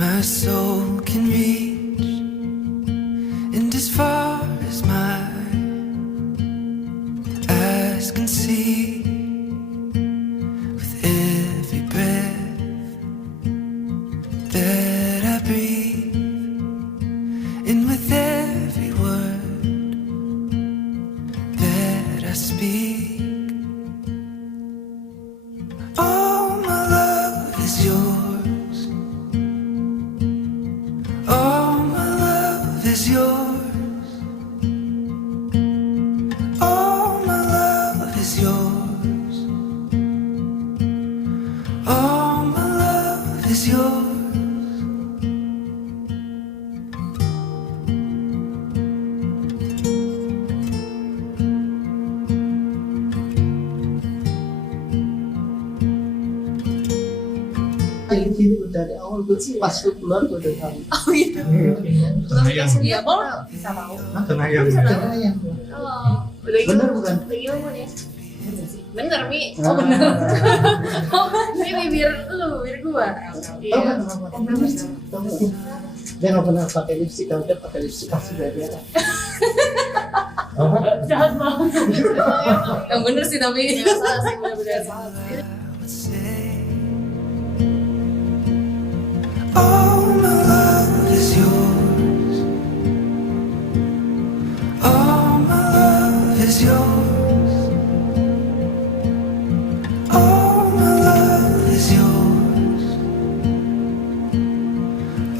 my soul can reach, and as far as my eyes can see, with every breath that I breathe, and with every word that I speak, all my love is yours. All my love is yours. All my love is yours. All my love is yours. Dari awal gue sih pas gue keluar gue udah tahu. Oh gitu. Terus dia mau bisa mau. Kenayang. Kenayang. Oh, udah gitu. Bener bukan? Udah gitu nih. Bener Mi. Oh bener. Ini bibir lu, bibir gua. Iya. Dia nggak pernah pakai lipstik, kalau dia pakai lipstik pasti dia. Jahat banget. Yang bener sih tapi. Salah sih bener-bener salah. All my love is yours. All my love is yours. All my love is yours.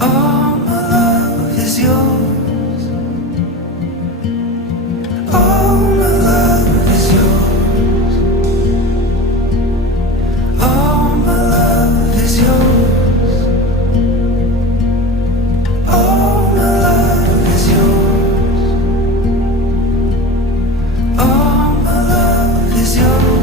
All my love is yours. All my love is yours. All my love is yours. All my love is yours. All my love is yours.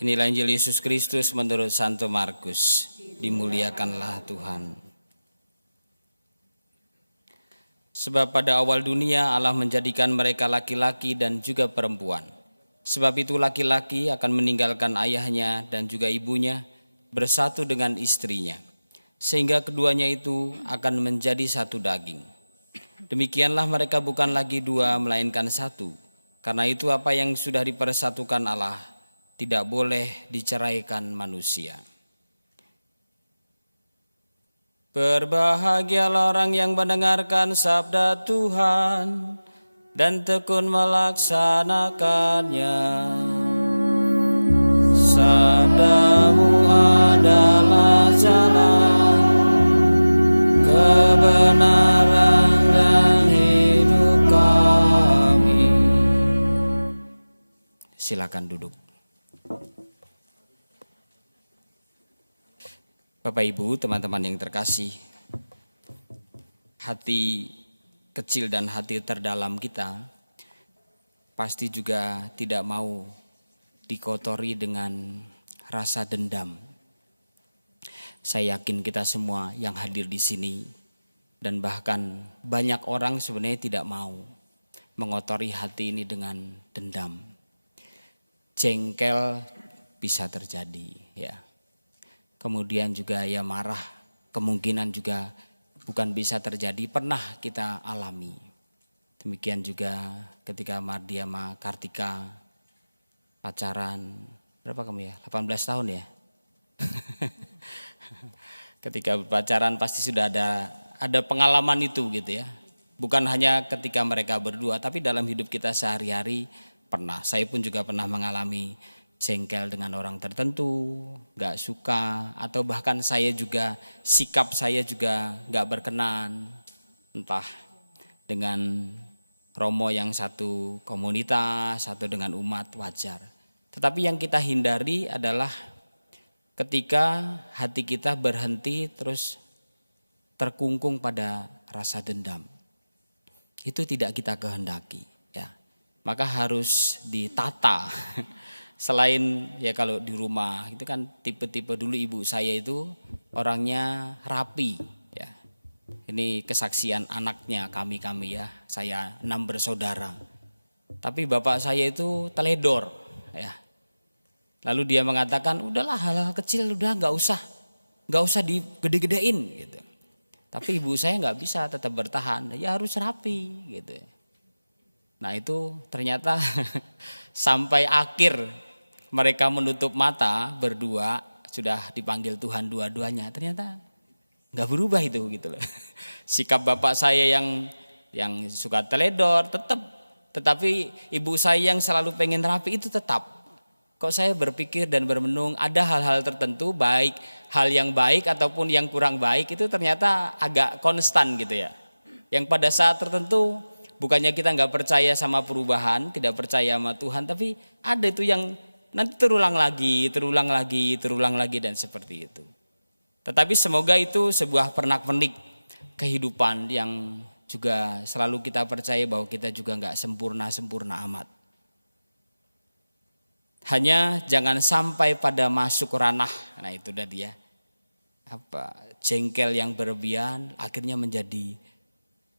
Inilah Injil Yesus Kristus menurut Santo Markus. Dimuliakanlah Tuhan. Sebab pada awal dunia Allah menjadikan mereka laki-laki dan juga perempuan. Sebab itu laki-laki akan meninggalkan ayahnya dan juga ibunya, bersatu dengan istrinya, sehingga keduanya itu akan menjadi satu daging. Demikianlah mereka bukan lagi dua melainkan satu. Karena itu apa yang sudah dipersatukan Allah tidak boleh diceraikan manusia. Berbahagialah orang yang mendengarkan sabda Tuhan dan tekun melaksanakannya. Sabdamu adalah jalan, kebenaran dan hidup kami. Silakan duduk. Bapak Ibu, teman-teman yang terkasih, hati kecil dan hati terdalam kita pasti juga tidak mau dikotori dengan rasa dendam. Saya yakin kita semua yang hadir di sini dan bahkan banyak orang sebenarnya tidak mau mengotori hati ini dengan dendam. Jengkel bisa terjadi, ya. Kemudian juga ya marah, kemungkinan juga bukan bisa terjadi, pernah kita alami. Demikian juga ketika Mardia sama Kartika pacaran, berapa kamu ya? 18 tahun ya? Ketika pacaran pasti sudah ada pengalaman itu gitu ya. Bukan hanya ketika mereka berdua, tapi dalam hidup kita sehari-hari pernah. Saya pun juga pernah mengalami jengkel dengan orang tertentu, gak suka, atau bahkan saya juga, sikap saya juga gak berkenan, entah dengan romo yang satu komunitas, satu dengan umat, wajar. Tetapi yang kita hindari adalah ketika hati kita berhenti terus terkungkung pada rasa dendam. Itu tidak kita kehendaki, ya. Maka harus ditata Selain ya kalau di rumah itu kan tipe-tipe dulu ibu saya itu orangnya rapi ya. Ini kesaksian anaknya kami ya. Saya 6 bersaudara. Tapi bapak saya itu teledor ya. Lalu dia mengatakan udahlah hal-hal kecil udah nggak usah digede-gedein gitu. Tapi ibu saya nggak bisa tetap bertahan, ya harus rapi gitu. Nah itu ternyata sampai akhir mereka menutup mata berdua sudah dipanggil Tuhan dua-duanya, ternyata nggak berubah itu gitu loh. Sikap bapak saya yang suka teledor tetapi ibu saya yang selalu pengen rapi itu tetap. Kok saya berpikir dan bermenung ada hal-hal tertentu baik hal yang baik ataupun yang kurang baik itu ternyata agak konstan gitu ya. Yang pada saat tertentu bukannya kita nggak percaya sama perubahan, tidak percaya sama Tuhan, tapi ada itu yang nanti terulang lagi dan seperti itu. Tetapi semoga itu sebuah pernak-pernik kehidupan yang juga selalu kita percaya bahwa kita juga nggak sempurna amat. Hanya jangan sampai pada masuk ranah, nah itu udah dia jengkel yang berlebihan akhirnya menjadi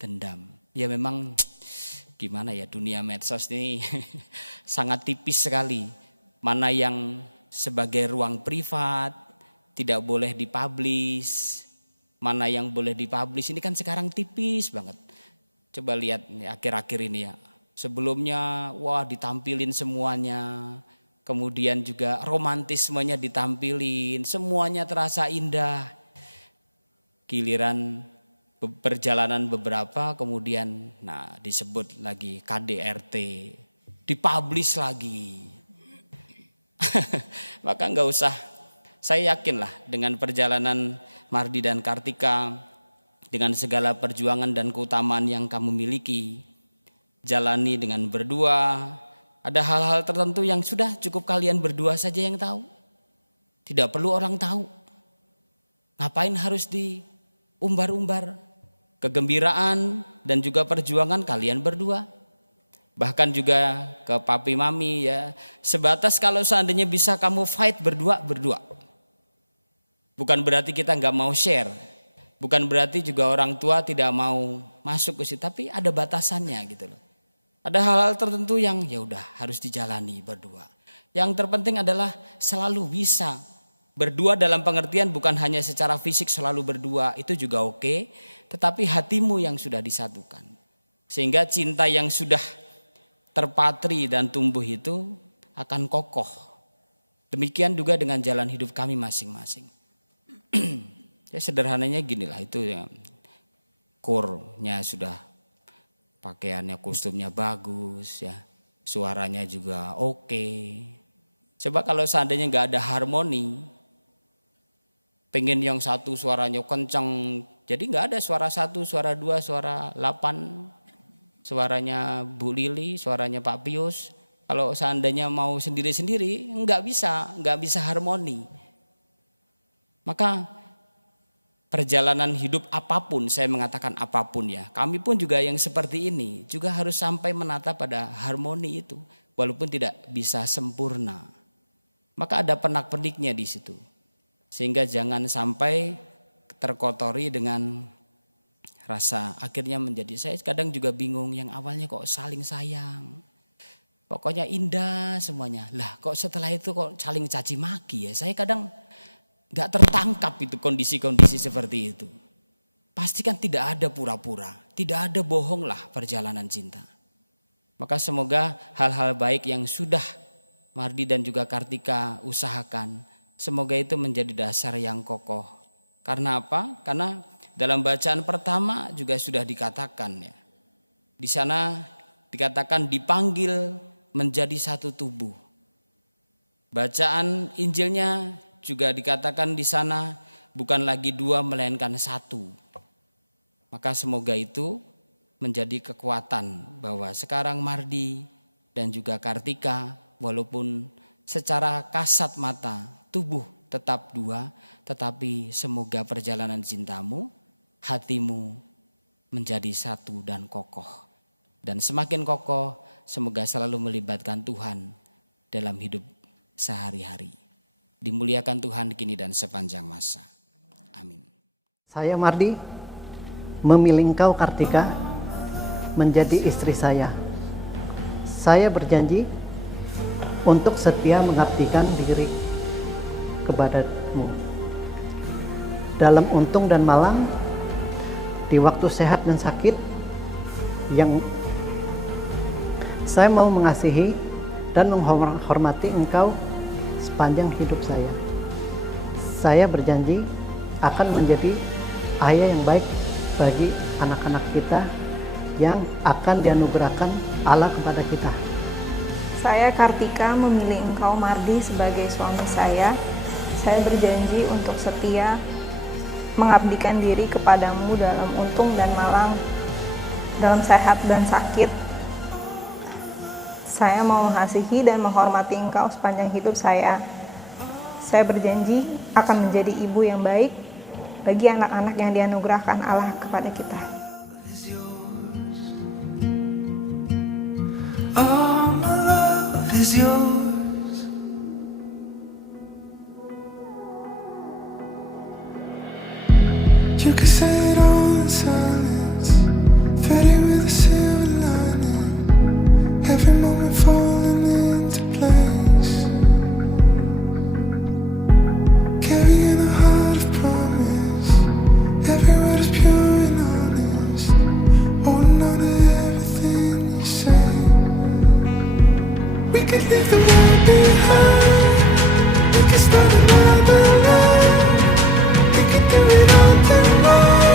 dendam. Ya memang gimana ya, dunia medsos ini sangat tipis sekali. Mana yang sebagai ruang privat tidak boleh dipublish, mana yang boleh dipublish ini kan sekarang tipis banget. Coba lihat nih, akhir-akhir ini ya. Sebelumnya wah ditampilin semuanya, kemudian juga romantismenya ditampilin, semuanya terasa indah. Giliran perjalanan beberapa kemudian disebut lagi KDRT, dipublish lagi. Maka nggak usah, saya yakin lah dengan perjalanan Mardi dan Kartika, dengan segala perjuangan dan keutamaan yang kamu miliki, jalani dengan berdua. Ada hal-hal tertentu yang sudah cukup kalian berdua saja yang tahu. Tidak perlu orang tahu. Ngapain harus diumbar-umbar? Kegembiraan dan juga perjuangan kalian berdua. Bahkan juga ke papi mami ya. Sebatas kalau seandainya bisa kamu fight berdua. Bukan berarti kita nggak mau share. Bukan berarti juga orang tua tidak mau masuk ke situ. Tapi ada batasannya gitu loh. Ada hal-hal tertentu yang ya udah harus dijalani berdua. Yang terpenting adalah selalu bisa berdua dalam pengertian bukan hanya secara fisik selalu berdua, itu juga oke, tetapi hatimu yang sudah disatukan. Sehingga cinta yang sudah terpatri dan tumbuh itu akan kokoh. Demikian juga dengan jalan hidup kami masing-masing. Ya sederhananya ginilah itu ya. Core-nya sudah, pakaiannya, kostumnya bagus ya, suaranya juga oke. Coba kalau seandainya nggak ada harmoni, pengen yang satu suaranya kencang, jadi nggak ada suara 1, suara 2, suara 8, suaranya Bu Lili, suaranya Pak Pius. Kalau seandainya mau sendiri-sendiri nggak bisa harmoni. Maka perjalanan hidup apapun, saya mengatakan apapun ya, kami pun juga yang seperti ini juga harus sampai menata pada harmoni itu, walaupun tidak bisa sempurna. Maka ada pernak-perniknya di situ, sehingga jangan sampai terkotori dengan rasa akhirnya menjadi, saya kadang juga bingung yang awalnya kok saling sayang, pokoknya indah semuanya, lah kok setelah itu kok saling caci maki ya, saya kadang gak tertangkap itu kondisi-kondisi seperti itu. Pastikan tidak ada pura-pura, tidak ada bohong lah perjalanan cinta. Maka semoga hal-hal baik yang sudah Mardi dan juga Kartika usahakan, semoga itu menjadi dasar yang kokoh. Karena apa? Karena dalam bacaan pertama juga sudah dikatakan ya. Di sana dikatakan dipanggil menjadi satu tubuh. Bacaan Injilnya juga dikatakan di sana bukan lagi 2 melainkan 1. Maka semoga itu menjadi kekuatan bahwa sekarang Mardi dan juga Kartika walaupun secara kasat mata tubuh tetap 2, tetapi semoga perjalanan cintamu, hatimu menjadi satu dan kokoh. Dan semakin kokoh semoga selalu melibatkan Tuhan dalam hidup sehari-hari. Dimuliakan Tuhan kini dan sepanjang masa. Amin. Saya Mardi memilih engkau Kartika menjadi istri saya. Saya berjanji untuk setia mengabdikan diri kepadamu dalam untung dan malang, di waktu sehat dan sakit, yang saya mau mengasihi dan menghormati engkau sepanjang hidup saya. Saya berjanji akan menjadi ayah yang baik bagi anak-anak kita yang akan dianugerahkan Allah kepada kita. Saya Kartika memilih engkau Mardi sebagai suami saya. Saya berjanji untuk setia mengabdikan diri kepadamu dalam untung dan malang, dalam sehat dan sakit. Saya mau mengasihi dan menghormati engkau sepanjang hidup saya. Saya berjanji akan menjadi ibu yang baik bagi anak-anak yang dianugerahkan Allah kepada kita. All my love is yours. You can say it all in silence, fading with a silver lining, every moment falling into place, carrying a heart of promise, every word is pure and honest, holding on to everything you say. We could leave the right behind, we could start another round, we could do it all tonight.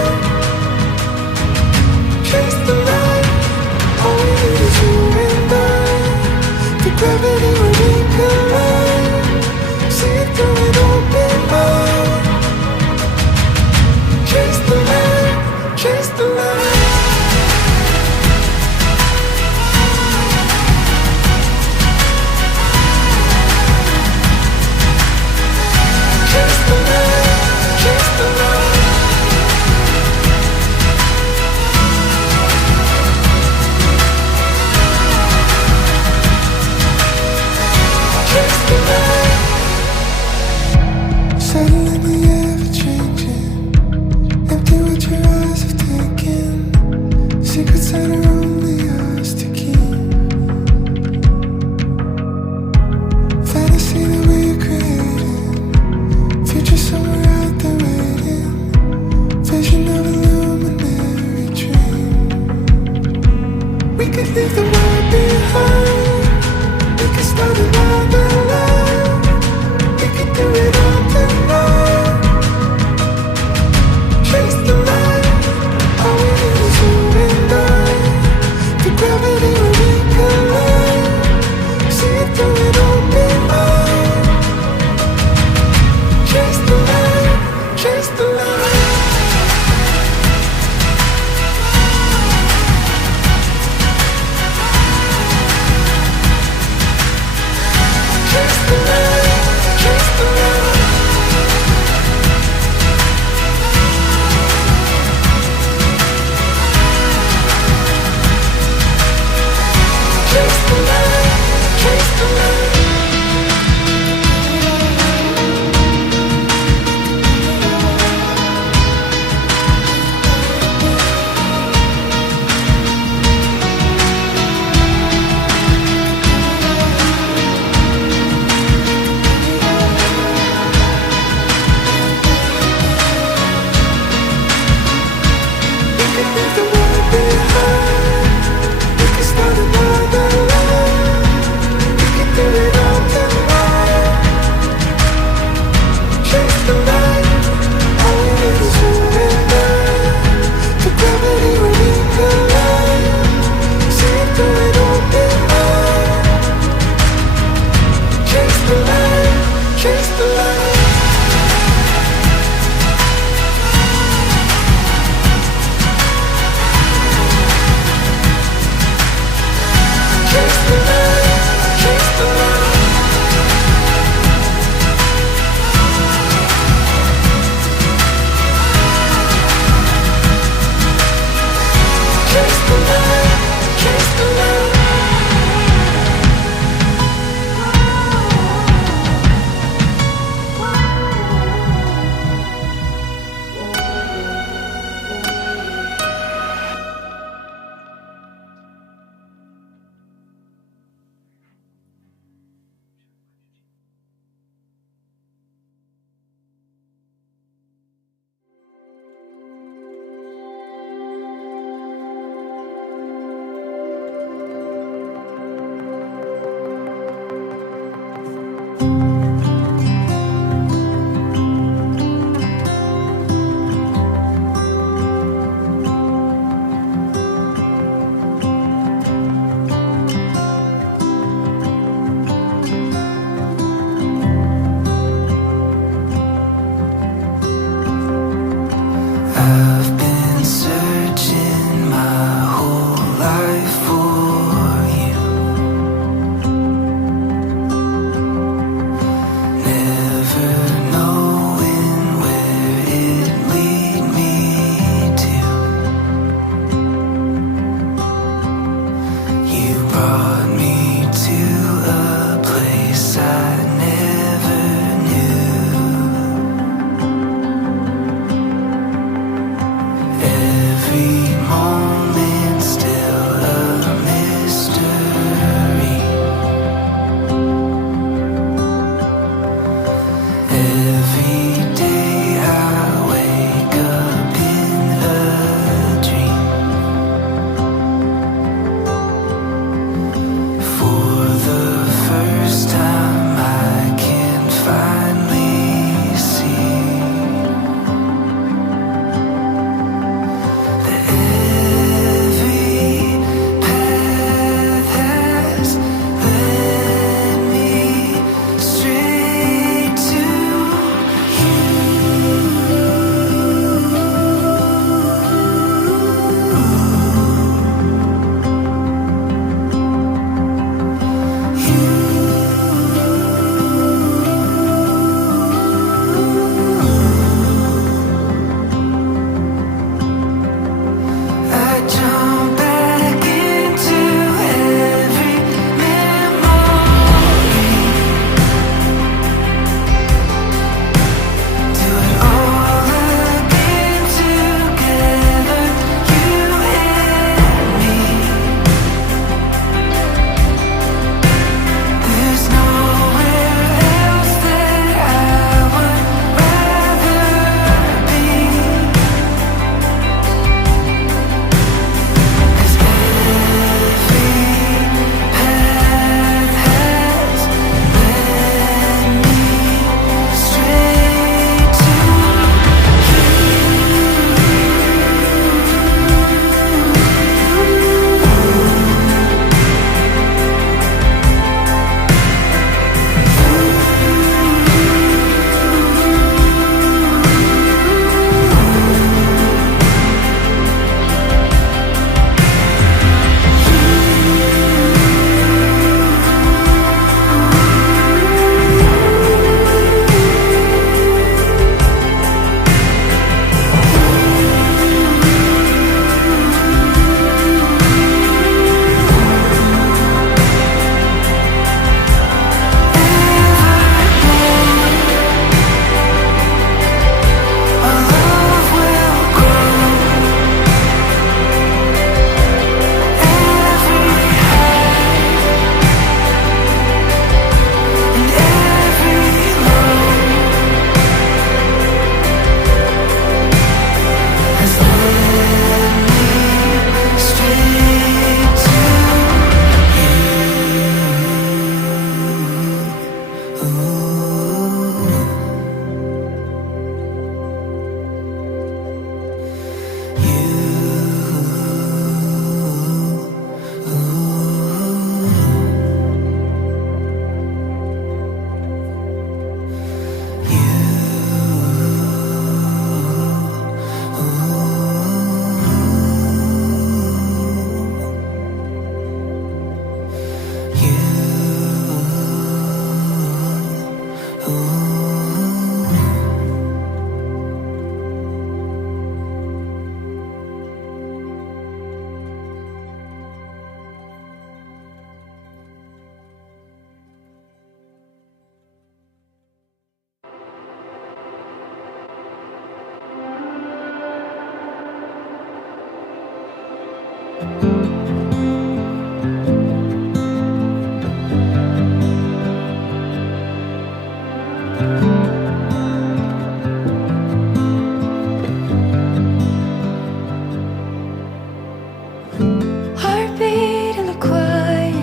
Heartbeat in the quiet,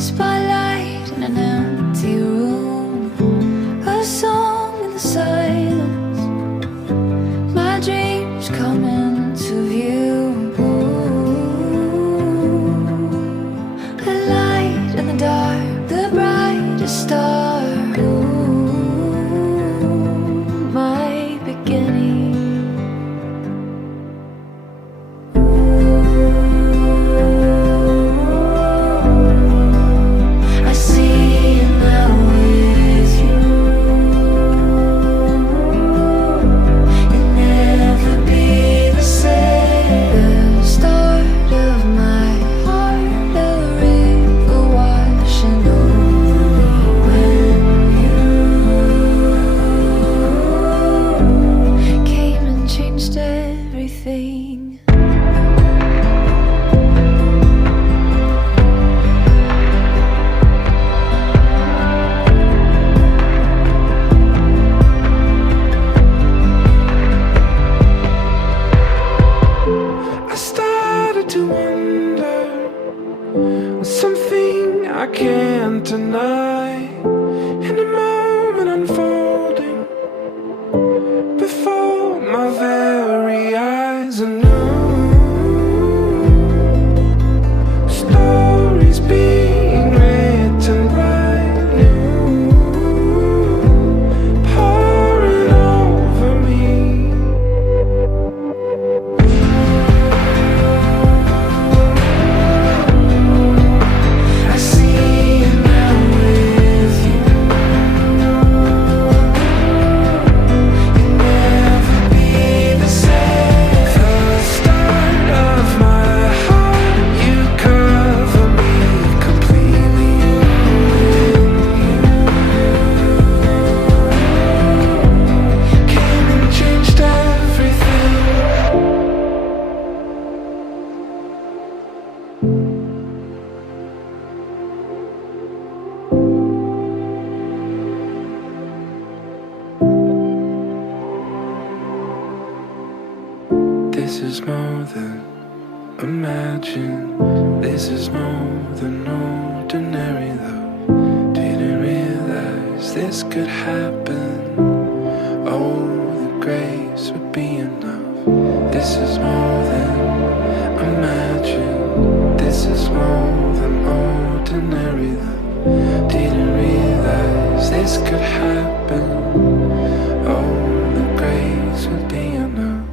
spotlight in an empty room, a song in the silence, my dreams come into view. A light in the dark, the brightest star. My beginning. I see now it is you. You'll never be the same. Start of my heart, a river washing over. When you came and changed everything. I started to wonder something I can't deny. In a moment unfolding before my very eyes, I knew stories being written right new, pouring over me. I see now with you. You'll never be the same. The start of my heart, you cover me completely. Came and changed everything. This is more than imagine. This is more than ordinary love. Didn't realize this could happen. Oh, the grace would be enough. This is more than imagine. This is more than ordinary love. Didn't realize this could happen. Oh, the grace would be enough.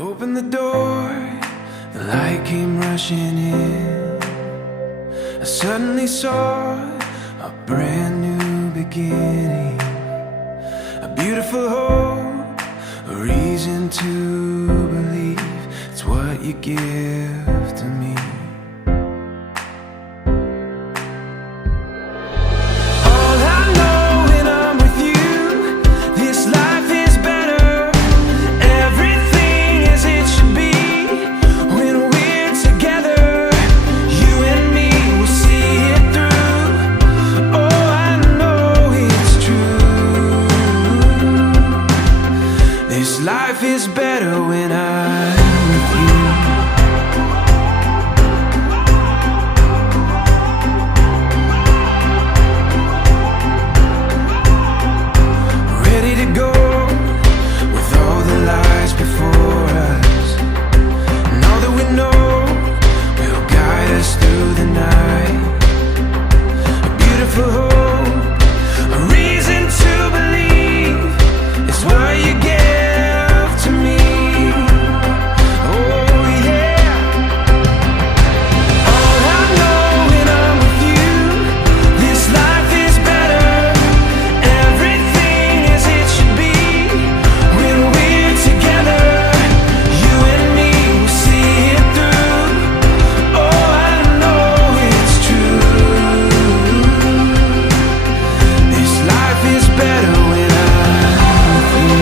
opened the door, the light came rushing in. I suddenly saw a brand new beginning, a beautiful hope, a reason to believe. It's what you give to me. Life is better when I'm with you. Ready to go with all the lies before us, and all that we know will guide us through the night. A beautiful hope, a reason to believe. It's what you get to me. Oh yeah. All I know when I'm with you, this life is better. Everything as it should be. When we're together, you and me will see it through. Oh, I know it's true. This life is better when I'm with you.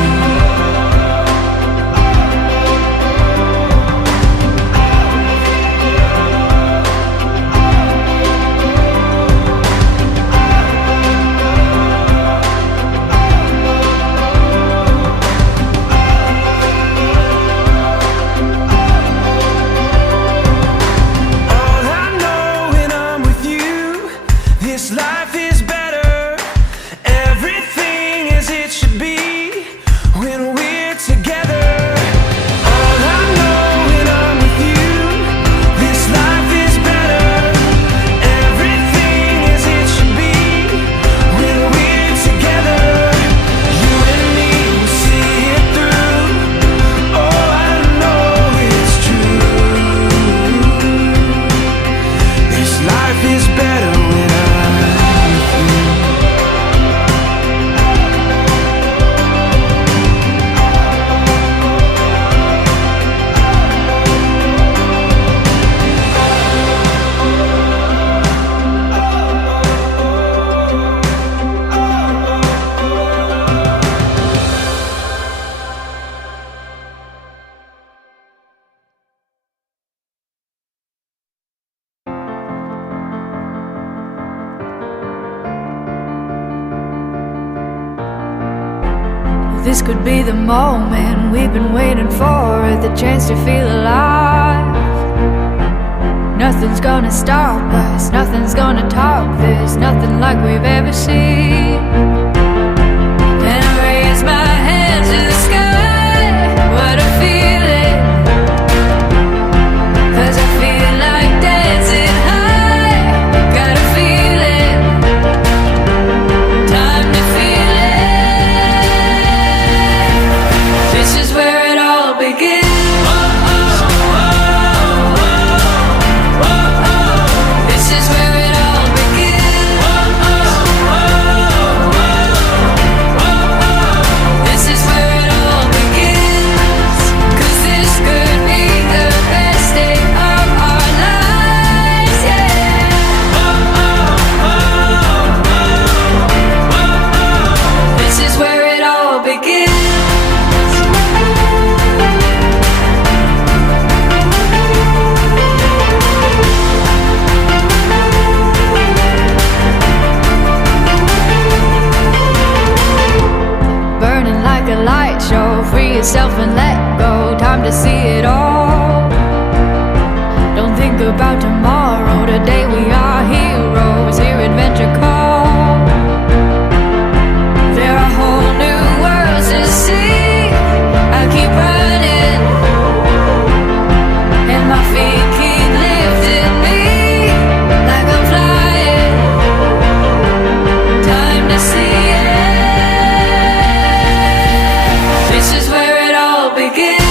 All I know when I'm with you, this life is better. Everything as it should be when we're together. All I know when I'm with you, this life is better. Everything as it should be when we're together. You and me will see it through. Oh, I know it's true. This life is better when I'm with you. This could be the moment we've been waiting for, the chance to feel alive. Nothing's gonna stop us, nothing's gonna top this, nothing like we've ever seen. And I raise my hands to the sky, what a feeling. 'Cause I feel like dancing high, gotta feel it. Time to feel it. This is where it all begins. This is where it all begins. This is where it all begins. 'Cause this could be the best day of our lives, yeah. This is where it all begins. Burning like a light show, free yourself and let go. Time to see it all. Don't think about tomorrow, today we are heroes. Hear adventure call. There are whole new worlds to see. I keep running, and my feet keep lifting me like I'm flying. Time to see it. This is where it all begins.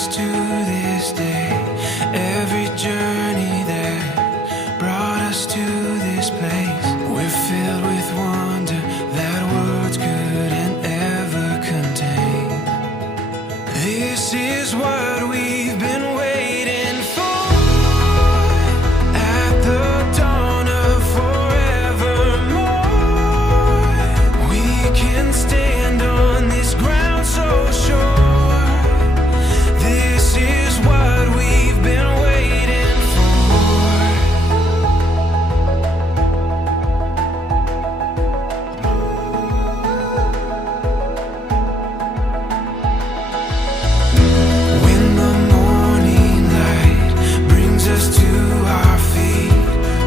us to this day. Every journey that brought us to this place. We're filled with wonder that words couldn't ever contain. This is what we've been waiting for. At the dawn of forevermore, we can stand on this ground so sure. This is what we've been waiting for. When the morning light brings us to our feet,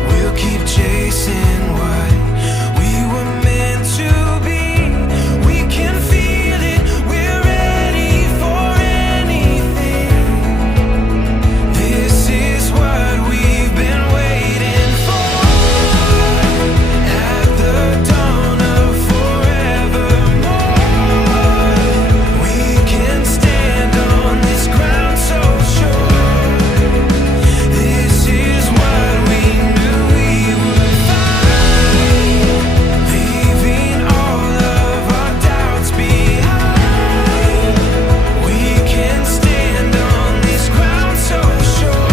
we'll keep chasing what we were meant to be. We can feel it, we're ready for anything. This is what we've been waiting for. At the dawn of forevermore, we can stand on this ground so sure. This is what we knew we would find, leaving all of our doubts behind. We can stand on this ground so sure.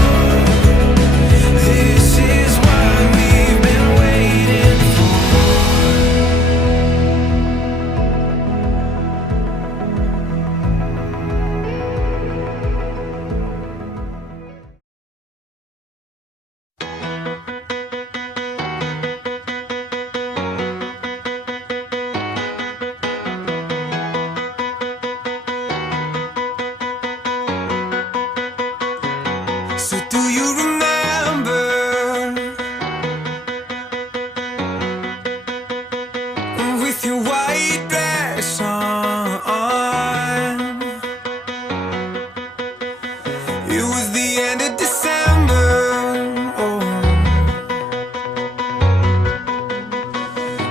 This is what we've been waiting for. So do you remember with your white dress on? It was the end of December. Oh.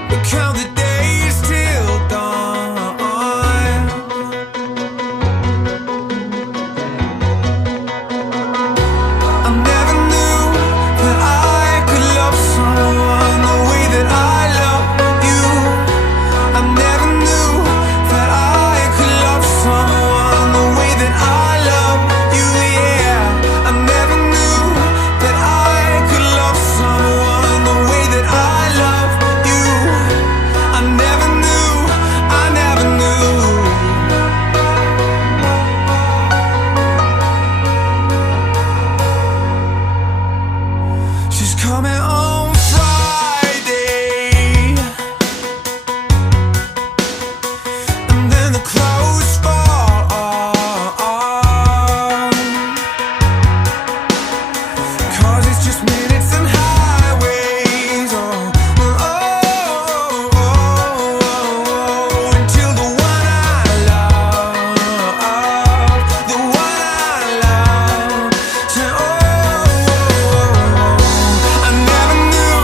We count the days till dawn. I never knew that I could love someone the way that I love you. I never knew that I could love someone the way that I love you. Yeah, I never knew that I could love someone the way that I love you. I never knew, I never knew. She's coming on Friday, and then the clothes fall on. 'Cause it's just minutes and highways, till the one I love, the one I love, I never knew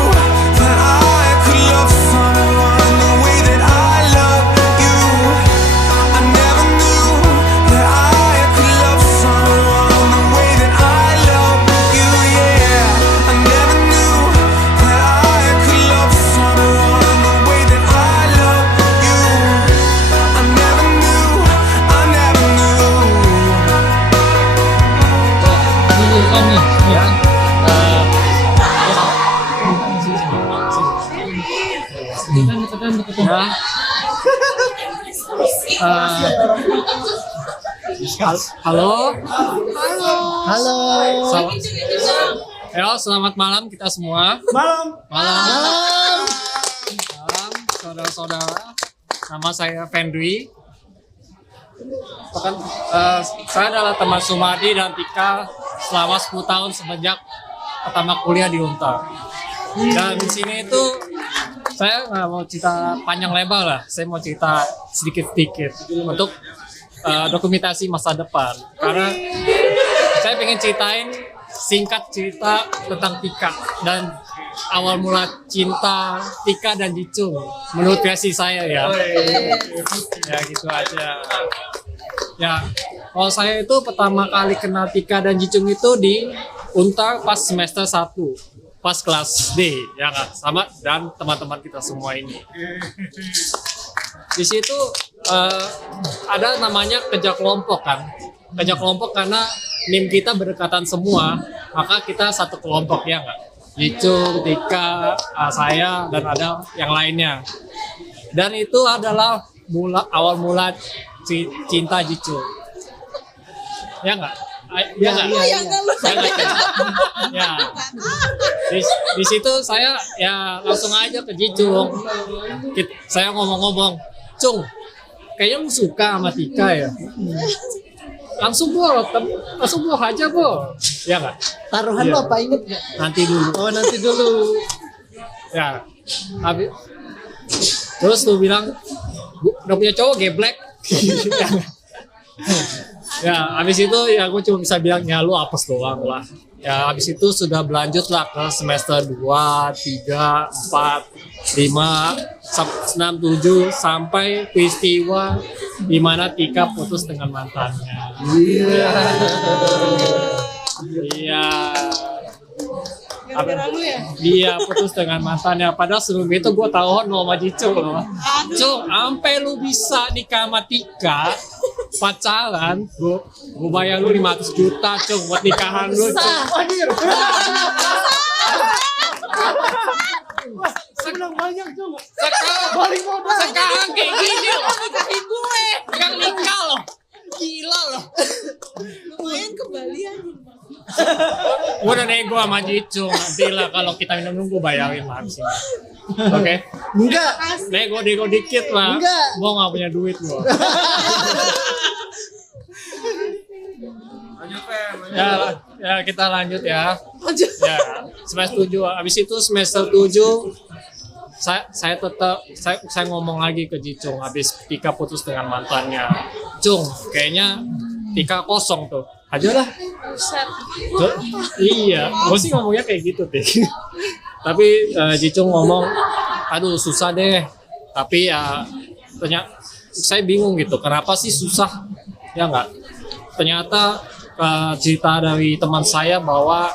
that I could love someone the way that I love you. I never knew that I could love someone the way that I love you. Yeah, I never knew that I could love someone the way that I love you. I never knew, I never Halo. Halo. Ya, selamat malam kita semua. Malam. Malam, saudara-saudara. Nama saya Fendri. Saya adalah teman Sumadi dan Tika selama 10 tahun semenjak pertama kuliah di Untar. Dan di sini itu saya nggak mau cerita panjang lebar lah. Saya mau cerita sedikit-sedikit untuk dokumentasi masa depan. Karena saya pengen ceritain singkat cerita tentang Tika dan awal mula cinta Tika dan Jicung menurut versi saya ya. Ya gitu aja. Ya Kalau saya itu pertama kali kenal Tika dan Jicung itu di Untar pas semester 1, pas kelas D, ya kan, sama dan teman-teman kita semua ini. Di situ ada namanya kerja kelompok kan. Kerja kelompok karena NIM kita berdekatan semua, maka kita satu kelompok ya nggak. Jicung, Tika, saya dan ada yang lainnya. Dan itu adalah awal mula cinta Jicung. Ya nggak? Ya nggak? Ya. Di situ saya ya langsung aja ke Jicung. Saya ngomong-ngomong, Cung, kayaknya lu suka sama Tika ya. Langsung bol aja bol. Ya nggak? Taruhan lo apa inget nggak? Nanti dulu. Oh nanti dulu. Ya. Habis. Terus lu bilang, udah punya cowok geblek. Ya, habis itu ya gue cuma bisa bilang ya lu apes doang lah. Ya, habis itu sudah berlanjut lah ke semester 2, 3, 4, 5, 6, 7 sampai peristiwa di mana Tika putus dengan mantannya. Iya. Dia putus dengan mantannya. Padahal sebelum itu gue tahu sama Jicung loh. Cung, sampai lu bisa nikah sama Tika, pacaran, gue bayar lu 500 juta, Cung, buat nikahan lu, Cung. Senang banyak Cung. Sekarang kayak gini loh. Nikahin gue. Sekarang nikah loh. Gila loh. Lumayan kembalian. Gue udah nego sama Jicung. Nanti lah kalau kita minum gue bayarin lah di sini. Oke? Enggak. Nego dikit lah. Enggak. Gue gak punya duit gue. Ya kita lanjut ya. Ya, semester 7. Habis itu semester 7 saya tetap saya ngomong lagi ke Jicung habis Tika putus dengan mantannya. Cung, kayaknya Tika kosong tuh. Aja lah. Iya, gue sih ngomongnya kayak gitu deh. Tapi Jicung ngomong, aduh susah deh. Tapi ya ternyata saya bingung gitu. Kenapa sih susah? Ya nggak. Ternyata cerita dari teman saya bahwa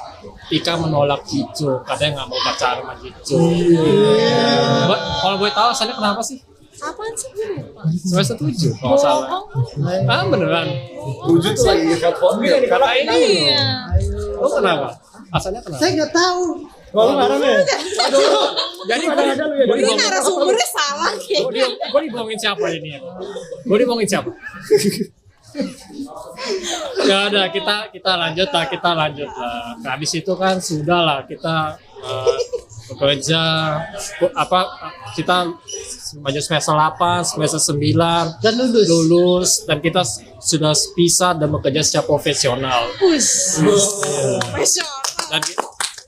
Tika menolak Jicung, katanya nggak mau pacaran sama Jicung. Kalau gue tahu alasannya kenapa sih? Apaan sih gue lupa? Semester 7 kalau salah. Ah beneran. 7 tuh lagi telepon Kata ini. Iya. Lo kenapa? Asalnya kenapa? Saya nggak tahu. Kalau marah nih. Jadi Ini narasumbernya salah kayaknya. gue dibohongin siapa ini ya? Gue dibohongin siapa? Ya udah kita lanjut lah. Habis itu kan sudah lah kita bekerja kita maju semester 8, semester 9 Dan lulus dan kita sudah pisah dan bekerja secara profesional.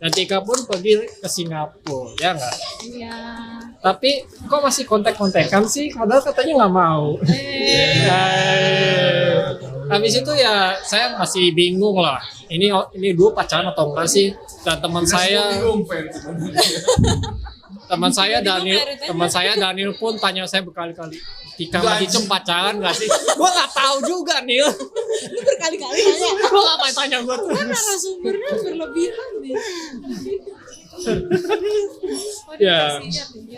Dan Tika pun pergi ke Singapura, ya nggak? Iya. Tapi kok masih kontak-kontakan sih? Padahal katanya nggak mau. Habis itu ya saya masih bingung lah. Ini dua pacaran atau enggak sih? Dan teman saya Daniel pun tanya saya berkali-kali, Tika sama Jicung pacaran nggak sih? Gua nggak tahu juga Nil. Lu berkali-kali nanya. Gua ngapain tanya gua tuh? Kan narasumbernya berlebihan nih. Ya.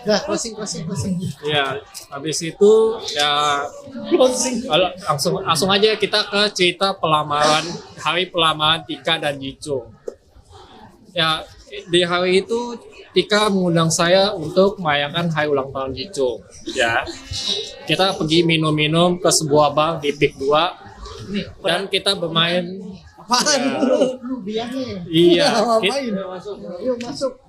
Udah closing. Ya, habis itu ya langsung aja kita ke cerita hari pelamaran Tika dan Jicung. Ya, di hari itu Tika mengundang saya untuk merayakan hari ulang tahun Jicung. Ya, kita pergi minum-minum ke sebuah bar di Pik 2 dan kita bermain. Apaan lu biangnya? Iya. Ngapain? Yuk masuk.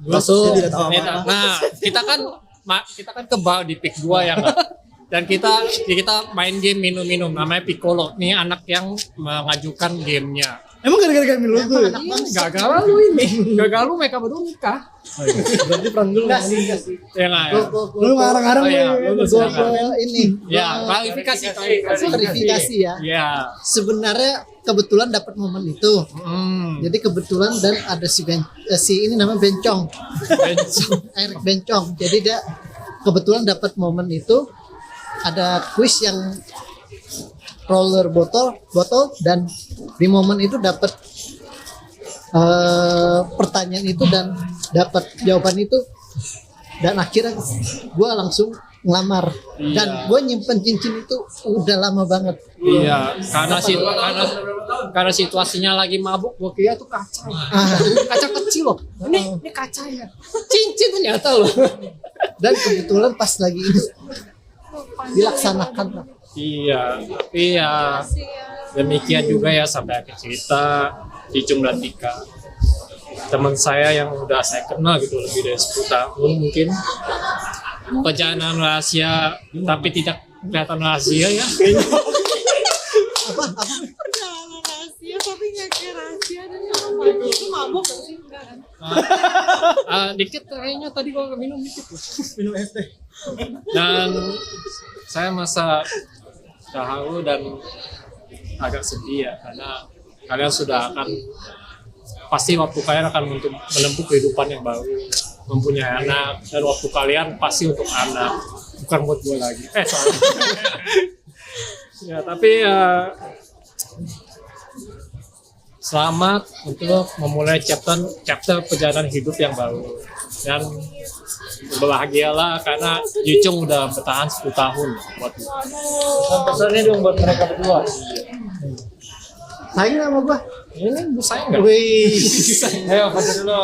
Nah, kita kan ke bar di Pik 2 ya kan. Dan kita main game minum-minum namanya Piccolo. Nih anak yang mengajukan gamenya. Emang gara-gara minum tuh? Gagal lu ini. Gagal lu mereka berdua nikah. Berarti perang dulu. Enggak sih. Ya nggak ya? Lu ngarang-ngarang ini. Ya, klarifikasi ya. Ya. Sebenarnya kebetulan dapat momen itu. Jadi kebetulan dan ada si ini namanya Bencong. Eric Bencong. Jadi dia kebetulan dapat momen itu ada kuis yang roller botol dan di momen itu dapat pertanyaan itu dan dapat jawaban itu, dan akhirnya gue langsung ngelamar. Dan gue nyimpen cincin itu udah lama banget. Iya, karena situasinya lagi mabuk, gue kira tuh kaca. Kaca kecil loh. Ini kaca ya. Cincin ternyata loh. Dan kebetulan pas lagi ini dilaksanakan. Iya, tapi ya demikian juga ya sampai akhir cerita Icung dan Tika. Teman saya yang udah saya kenal gitu lebih dari 10 tahun mungkin. Perjalanan rahasia tapi tidak kelihatan rahasia ya. Perjalanan rahasia tapi nggak kayak rahasia dan mabuk. Itu mabuk gak sih? Enggak kan? Dikit kayaknya tadi gua minum dikit loh. Minum es teh. Dan saya masa terharu dan agak sedih ya karena kalian sudah akan pasti waktu kalian akan untuk menempuh kehidupan yang baru, mempunyai anak, dan waktu kalian pasti untuk anak, bukan buat gue lagi. Soalnya. Ya tapi selamat untuk memulai chapter perjalanan hidup yang baru, dan berbahagialah karena Yicung udah bertahan 10 tahun buat gue. Pesannya dong buat mereka berdua. Sayang sama gua. Ini bu saya nggak? Wih. Ayo, foto dulu.